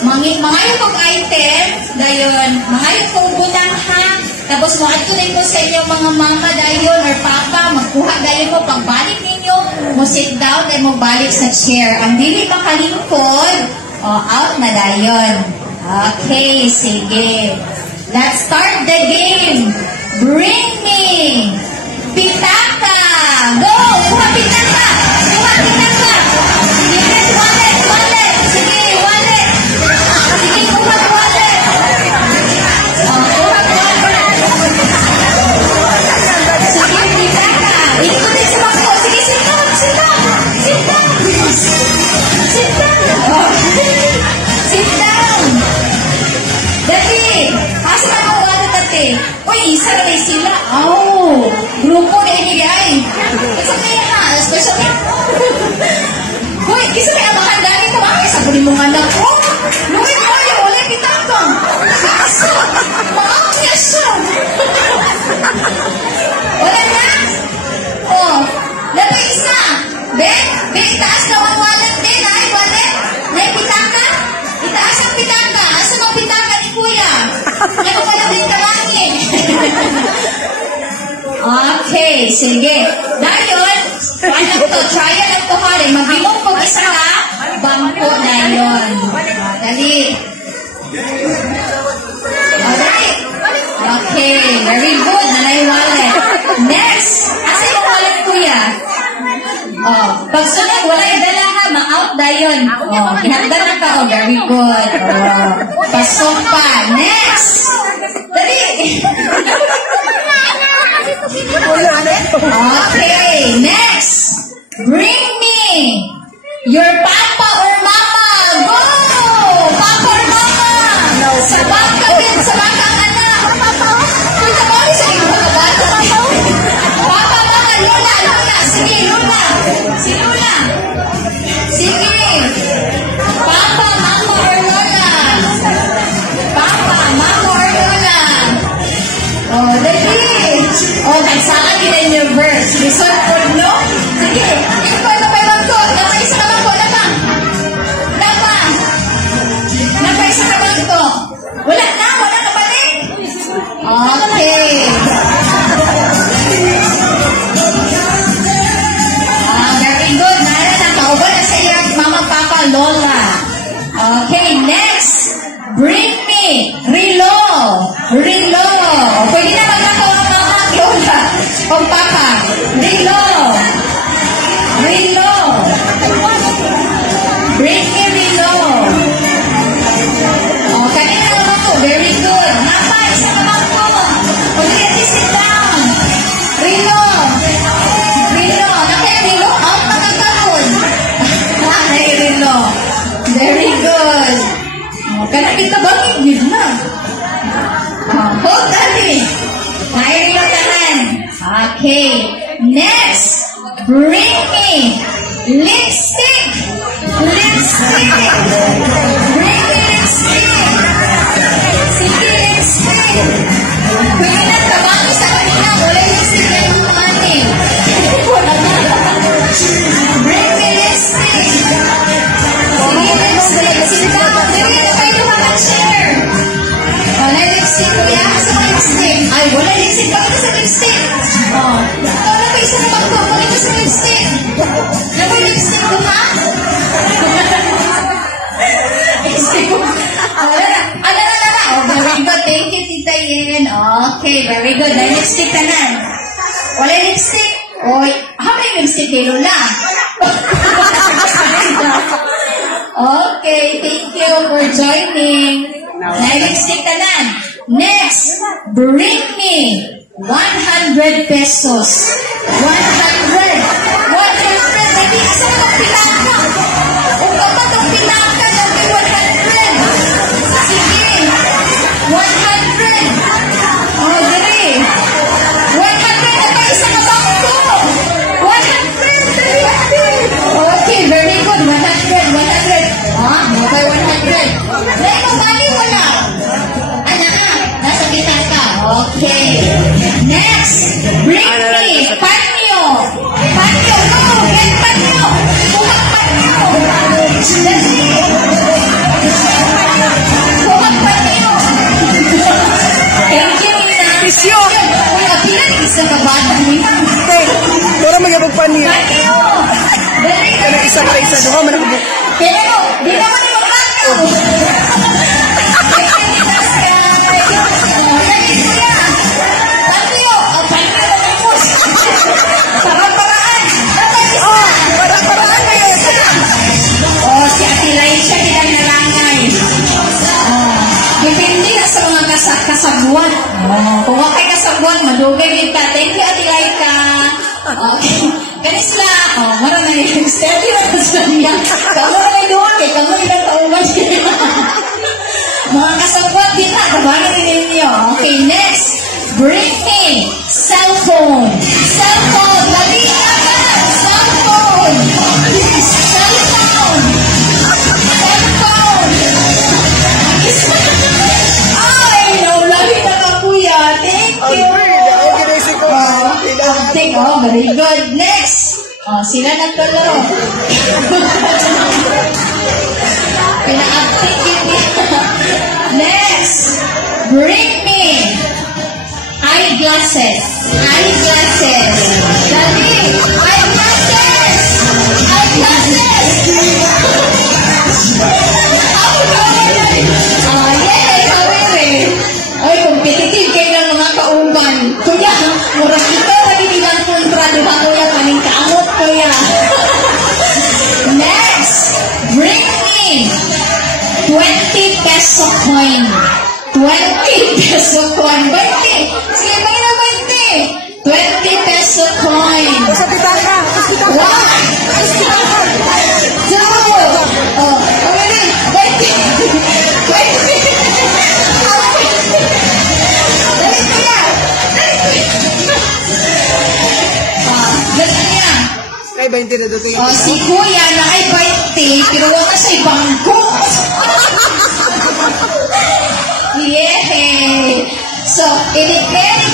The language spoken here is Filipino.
Mangayon kong item, dayon, mangayon kong budang ha, tapos makatunin ko sa inyong mga mama dayon or papa, magkuha dayon mo, pagbalik ninyo, mo sit down, dayon mo balik sa chair. Ang dili makalingkod, out na dayon. Okay, sige. Let's start the game. Bring me pitaka. Go! Kuha pitaka! Kuha pitaka! Sige, wallet! Sige, wallet! Sige, kuha wallet! Kuha wallet! Sige, pitaka! Ikutin sa bangko. Sige, sit down! Sit down! Sit down! Sit down! Sit down! Dati! Asa na ang wallet dati? Uy, isa na sila. Grupo na inigay. Isa na yan ha. Special yan. Uy, isa na yung makandali ito. Sa kunin mong anak ko. Luwi mo yung ulit pitaka. Asa? Maangya siya. Wala na? Dati isa. Ben, itaas na ang wallet din. Ay, wallet. May pitaka? Itaas ang pitaka. Asa ang pitaka ni kuya? Ano pala din kalangin? Okay, sige. Dayon, trial lang to ha. Maglimong po isa ha. Bangko na yun. Dali. Alright. Okay, very good. Nanay wallet. Next. Asa yung wallet kuya? Pagsunod, wala yung dala ha. Ma-out dayon. Hinagdan na ka. Very good. Pasok pa. Next. Dali. Okay, next. Bring me your papa or mama. Go! Papa or mama. Sa bangka din, sa bangka ang anak. Punta mo sa iyo mga bata. Papa, mama, lola. Sige, lola. Si lola. Sige. Papa, mama or lola. Papa, mama or lola. Dali. Nagsaka din in your verse. Listen for no? Sige. Ikaw na pa yung to. Nakaisa ka lang po. Nakaisa ka lang to. Wala na. Wala na balik. Okay. Very good. Nara na. Kauban na sa iyo. Mama, papa, lola. Okay. Next. Bring me. Rilo. Pwede na magkakawa mama. Lola. O papa. Rilo. Bring me Rilo. Kanina naman po. Very good. Mama, isa naman po. Pwede sit down. Rilo. Nakaya Rilo. Out na nagkaroon. Nakaya Rilo. Very good. Kana kita bangin. Yun na. Hold dali. Nakaya Rilo tahan. Okay. Next. Bring me lipstick. Bring me lipstick. Sige, lipstick. Pwede na trabaho sa kanina. Wala lipstick na yung mani. Bring me lipstick. Sige, lipstick. Sit down. Dili na kayo makachare. Wala lipstick. Kuya, asa mga lipstick? Ay, wala lipstick. Bakit sa lipstick? Wala pa isa naman po. Bakit sa lipstick? Naku, lipstick ko ha? Lipstick ko. Ala. Very good. Thank you, Tita Yen. Okay, very good. Dahil lipstick ka na. Wala lipstick? Oy, may lipstick kay Lola. Okay, thank you for joining. Dahil lipstick ka na. Next, bring me 100 pesos. 100. Hindi isa na magpilaka. Kung ka ba itong pilaka, nabi 100. Sige. 100. Dali. 100. Ito, isa na bangko. 100. Dali. Okay, very good. 100. Okay, 100. Dahil kung bali, wala. Nasa kita ka. Okay. Next, bring me panyo. Panyo, no, get panyo. Buhat sa kabata niya. Puro magabagpan niya. Dali o. Dali Kaya na. isa ka isa. Duha man ako. Pero, di naman yung maglakaw. Para-paraan na yun. Oh, si Ate Laisha kita nalangay. Oh, depende na sa mga kasagwan. Oh, kung okay kasagwan, madugay din ka. Thank you, Ate Laika. Okay. Kanis na, oh, mara na yun. Steady na po sa niya. Kamu na may doon, kay kamu ilang taon siya. Mga kasagwan din na, tabagan din ninyo. Okay, next. Bring me cellphone. Cellphone. Dali agad. Cellphone. Cellphone. Cellphone. Ay, naulahi na ka kuya. Thank you. Okay, naisip ko. Thank you. Very good. Next. Oh, sila nagkalaro. Pina-acting yun. Next. Bring me eyeglasses. Eyeglasses. Dali. Eyeglasses. Eyeglasses. Ako kawin. Yay, kawin. Ay, competitive kayo ng mga kauban. Kuya, murag ito lagi nilang kontra. Diba kuya, kaning kaamot kuya. Next. Bring me 20 peso coin. 20 peso coin. 20. Sige, bagi na 20. 20 peso coin. Sa pitaka. One. Two. Oh, okay na. 20. 20. Dali kuya. Dali kuya. Ay, 20 na doon. Oh, si kuya na ay 20, pero wala siya bangko. Yay! So, in the very